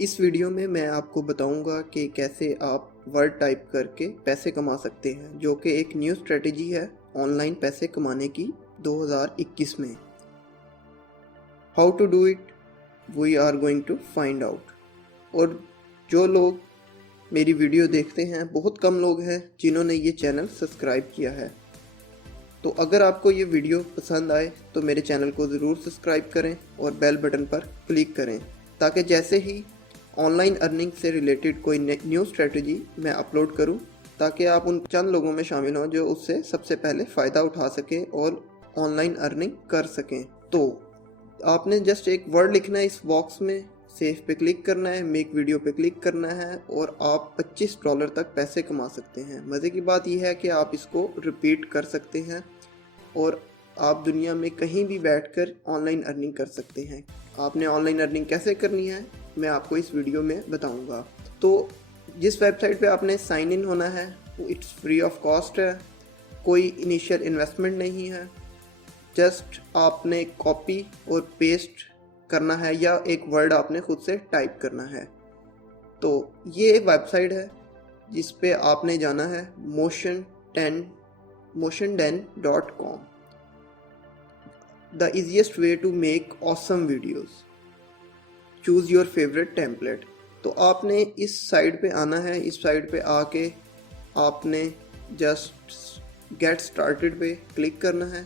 इस वीडियो में मैं आपको बताऊंगा कि कैसे आप वर्ड टाइप करके पैसे कमा सकते हैं, जो कि एक न्यू स्ट्रेटजी है ऑनलाइन पैसे कमाने की 2021 में। How to do it we are going to find out. और जो लोग मेरी वीडियो देखते हैं, बहुत कम लोग हैं जिन्होंने ये चैनल सब्सक्राइब किया है। तो अगर आपको ये वीडियो पसंद आए तो मेरे चैनल को ज़रूर सब्सक्राइब करें और बेल बटन पर क्लिक करें, ताकि जैसे ही ऑनलाइन अर्निंग से रिलेटेड कोई न्यू स्ट्रेटजी मैं अपलोड करूं, ताकि आप उन चंद लोगों में शामिल हों जो उससे सबसे पहले फ़ायदा उठा सकें और ऑनलाइन अर्निंग कर सकें। तो आपने जस्ट एक वर्ड लिखना है इस बॉक्स में, सेव पे क्लिक करना है, मेक वीडियो पे क्लिक करना है और आप $25 तक पैसे कमा सकते हैं। मज़े की बात यह है कि आप इसको रिपीट कर सकते हैं और आप दुनिया में कहीं भी बैठकर ऑनलाइन अर्निंग कर सकते हैं। आपने ऑनलाइन अर्निंग कैसे करनी है मैं आपको इस वीडियो में बताऊंगा। तो जिस वेबसाइट पे आपने साइन इन होना है वो इट्स फ्री ऑफ कॉस्ट है, कोई इनिशियल इन्वेस्टमेंट नहीं है। जस्ट आपने कॉपी और पेस्ट करना है या एक वर्ड आपने खुद से टाइप करना है। तो ये एक वेबसाइट है जिस पे आपने जाना है motion10.com, the easiest way to make awesome videos, choose your favorite template। तो आपने इस साइड पे आना है। इस साइड पे आके आपने जस्ट गेट स्टार्टेड पे क्लिक करना है।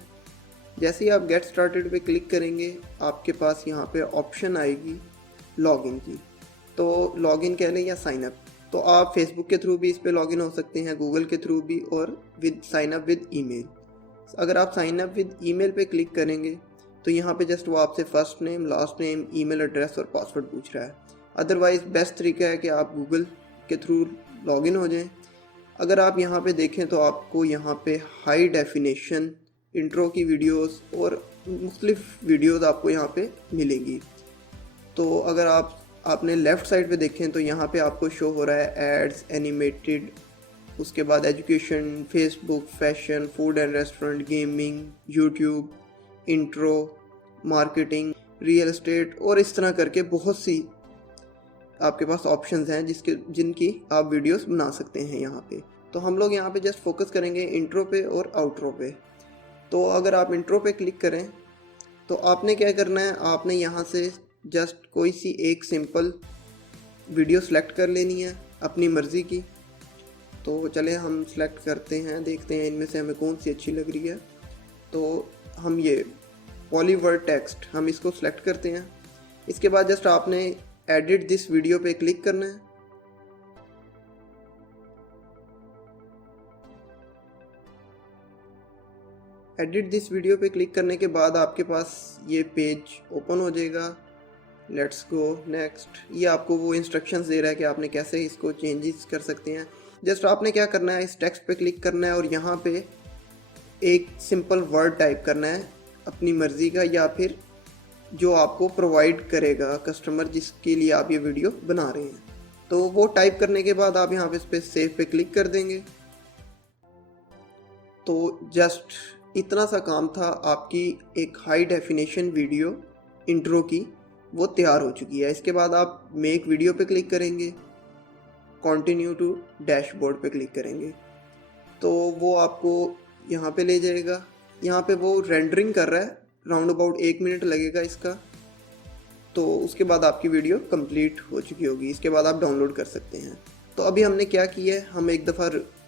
जैसे ही आप गेट स्टार्टेड पे क्लिक करेंगे आपके पास यहाँ पे ऑप्शन आएगी लॉगिन की। तो लॉगिन कह लें या साइन अप। तो आप फेसबुक के थ्रू भी इस पे लॉगिन हो सकते हैं, गूगल के थ्रू भी, और with sign up with email. अगर आप साइन अप विद ईमेल पे क्लिक करेंगे तो यहाँ पे जस्ट वो आपसे first name, last name, email address और पासवर्ड पूछ रहा है। अदरवाइज़ बेस्ट तरीका है कि आप गूगल के थ्रू लॉगिन हो जाएं। अगर आप यहाँ पे देखें तो आपको यहाँ पे हाई डेफिनेशन इंट्रो की वीडियोस और मुख्तलिफ वीडियोस आपको यहाँ पे मिलेंगी। तो अगर आपने लेफ़्ट साइड पे देखें तो यहाँ पे आपको शो हो रहा है एड्स, एनिमेटेड, उसके बाद education, Facebook, fashion, food and restaurant, gaming, YouTube, intro, marketing, real estate और इस तरह करके बहुत सी आपके पास ऑप्शंस हैं जिनकी आप वीडियोस बना सकते हैं यहाँ पे। तो हम लोग यहाँ पे जस्ट फोकस करेंगे इंट्रो पे और आउट्रो पे। तो अगर आप इंट्रो पे क्लिक करें तो आपने क्या करना है, आपने यहाँ से जस्ट कोई सी एक सिंपल वीडियो सेलेक्ट कर लेनी है अपनी मर्ज़ी की। तो चले हम सेलेक्ट करते हैं, देखते हैं इनमें से हमें कौन सी अच्छी लग रही है। तो हम ये पॉलीवर्ड टेक्स्ट हम इसको सेलेक्ट करते हैं। इसके बाद जस्ट आपने एडिट दिस वीडियो पे क्लिक करना है। एडिट दिस वीडियो पे क्लिक करने के बाद आपके पास ये पेज ओपन हो जाएगा। Let's go next. ये आपको वो इंस्ट्रक्शंस दे रहा है कि आपने कैसे इसको चेंजेस कर सकते हैं। जस्ट आपने क्या करना है, इस टेक्स्ट पे क्लिक करना है और यहाँ पे एक सिंपल वर्ड टाइप करना है अपनी मर्ज़ी का, या फिर जो आपको प्रोवाइड करेगा कस्टमर जिसके लिए आप ये वीडियो बना रहे हैं। तो वो टाइप करने के बाद आप यहाँ पे इस पे सेव पे क्लिक कर देंगे। तो जस्ट इतना सा काम था, आपकी एक हाई डेफिनेशन वीडियो इंट्रो की वो तैयार हो चुकी है। इसके बाद आप मेक वीडियो पे क्लिक करेंगे, कंटिन्यू टू डैशबोर्ड पे क्लिक करेंगे तो वो आपको यहाँ पे ले जाएगा। यहाँ पे वो रेंडरिंग कर रहा है, राउंड अबाउट 1 मिनट लगेगा इसका। तो उसके बाद आपकी वीडियो कंप्लीट हो चुकी होगी। इसके बाद आप डाउनलोड कर सकते हैं। तो अभी हमने क्या किया है, हम एक दफ़ा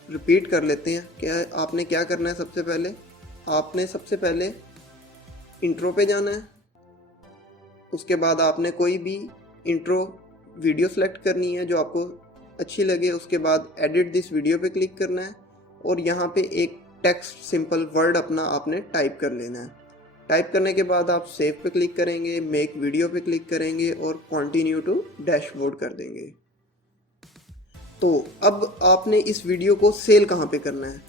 रिपीट कर लेते हैं। क्या आपने क्या करना है, सबसे पहले आपने इंट्रो पे जाना है। उसके बाद आपने कोई भी इंट्रो वीडियो सेलेक्ट करनी है जो आपको अच्छी लगे। उसके बाद एडिट दिस वीडियो पे क्लिक करना है और यहाँ पे एक टेक्स्ट सिंपल वर्ड अपना आपने टाइप कर लेना है। टाइप करने के बाद आप सेव पे क्लिक करेंगे, मेक वीडियो पे क्लिक करेंगे और कंटिन्यू टू डैशबोर्ड कर देंगे। तो अब आपने इस वीडियो को सेल कहाँ पे करना है,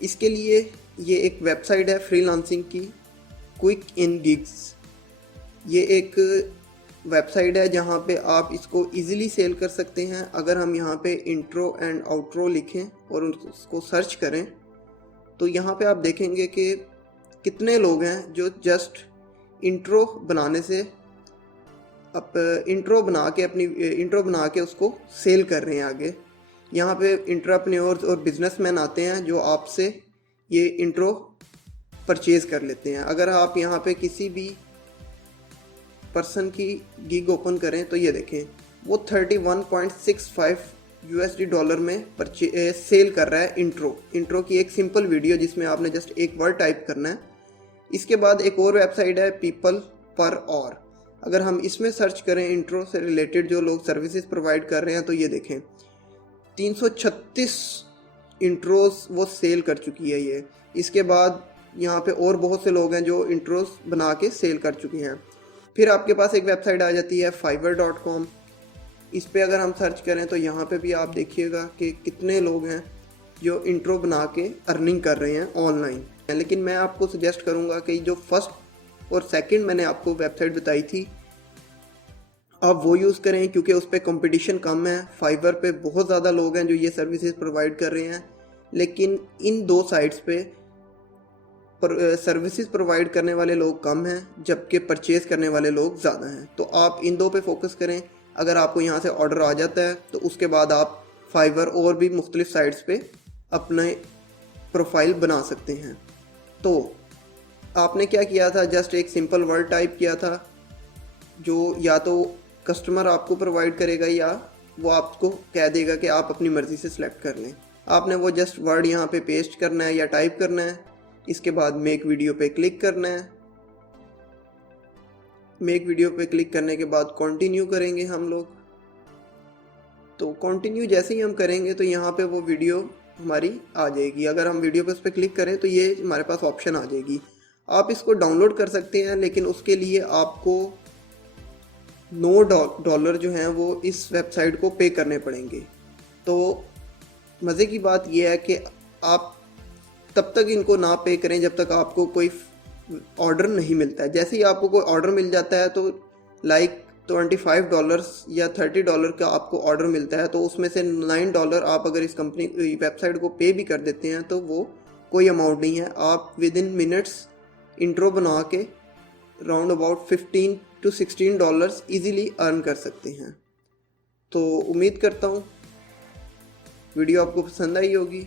इसके लिए ये एक वेबसाइट है फ्रीलांसिंग की, क्विक इन गिग्स। ये एक वेबसाइट है जहाँ पे आप इसको इजीली सेल कर सकते हैं। अगर हम यहाँ पे इंट्रो एंड आउट्रो लिखें और उसको सर्च करें तो यहाँ पे आप देखेंगे कि कितने लोग हैं जो जस्ट इंट्रो बनाने से आप इंट्रो बना के उसको सेल कर रहे हैं आगे। यहाँ पे इंट्राप्रेन्योर्स और बिजनेसमैन आते हैं जो आपसे ये इंट्रो परचेज़ कर लेते हैं। अगर आप यहाँ पे किसी भी पर्सन की गिग ओपन करें तो ये देखें वो 31.65 USD डॉलर में सेल कर रहा है इंट्रो की एक सिंपल वीडियो जिसमें आपने जस्ट एक वर्ड टाइप करना है। इसके बाद एक और वेबसाइट है पीपल पर और, अगर हम इसमें सर्च करें इंट्रो से रिलेटेड जो लोग सर्विसेज प्रोवाइड कर रहे हैं तो ये देखें 336 इंट्रोस वो सेल कर चुकी है ये। इसके बाद यहाँ पे और बहुत से लोग हैं जो इंट्रोस बना के सेल कर चुके हैं। फिर आपके पास एक वेबसाइट आ जाती है fiverr.com। इस पे अगर हम सर्च करें तो यहाँ पे भी आप देखिएगा कि कितने लोग हैं जो इंट्रो बना के अर्निंग कर रहे हैं ऑनलाइन। लेकिन मैं आपको सजेस्ट करूँगा कि जो फर्स्ट और सेकंड मैंने आपको वेबसाइट बताई थी आप वो यूज़ करें, क्योंकि उस पर कंपटीशन कम है। फाइवर पे बहुत ज़्यादा लोग हैं जो ये सर्विसेज प्रोवाइड कर रहे हैं, लेकिन इन दो साइट्स पे सर्विसेज प्रोवाइड करने वाले लोग कम हैं जबकि परचेज़ करने वाले लोग ज़्यादा हैं। तो आप इन दो पे फोकस करें। अगर आपको यहाँ से ऑर्डर आ जाता है तो उसके बाद आप फाइवर और भी मुख्तलिफ साइट्स पे अपने प्रोफाइल बना सकते हैं। तो आपने क्या किया था, जस्ट एक सिंपल वर्ड टाइप किया था जो या तो कस्टमर आपको प्रोवाइड करेगा या वो आपको कह देगा कि आप अपनी मर्ज़ी से सिलेक्ट कर लें। आपने वो जस्ट वर्ड यहाँ पे पेस्ट करना है या टाइप करना है। इसके बाद मेक वीडियो पे क्लिक करना है। मेक वीडियो पे क्लिक करने के बाद कंटिन्यू करेंगे हम लोग। तो कंटिन्यू जैसे ही हम करेंगे तो यहाँ पे वो वीडियो हमारी आ जाएगी। अगर हम वीडियो पे उस पर क्लिक करें तो ये हमारे पास ऑप्शन आ जाएगी। आप इसको डाउनलोड कर सकते हैं, लेकिन उसके लिए आपको $9 जो हैं वो इस वेबसाइट को पे करने पड़ेंगे। तो मज़े की बात यह है कि आप तब तक इनको ना पे करें जब तक आपको कोई ऑर्डर नहीं मिलता है। जैसे ही आपको कोई ऑर्डर मिल जाता है तो लाइक $25 या $30 का आपको ऑर्डर मिलता है, तो उसमें से $9 आप अगर इस कंपनी वेबसाइट को पे भी कर देते हैं तो वो कोई अमाउंट नहीं है। आप विद इन मिनट्स इंट्रो बना के round about $15 to $16 easily earn कर सकते हैं। तो उम्मीद करता हूँ वीडियो आपको पसंद आई होगी।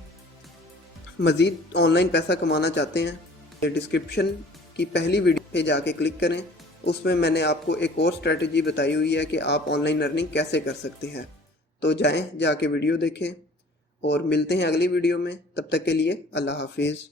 मज़ीद ऑनलाइन पैसा कमाना चाहते हैं, डिस्क्रिप्शन की पहली वीडियो पे जाके क्लिक करें। उसमें मैंने आपको एक और स्ट्रेटजी बताई हुई है कि आप ऑनलाइन अर्निंग कैसे कर सकते हैं। तो जाएं, जाके वीडियो देखें और मिलते हैं अगली वीडियो में। तब तक के लिए अल्लाह हाफिज़।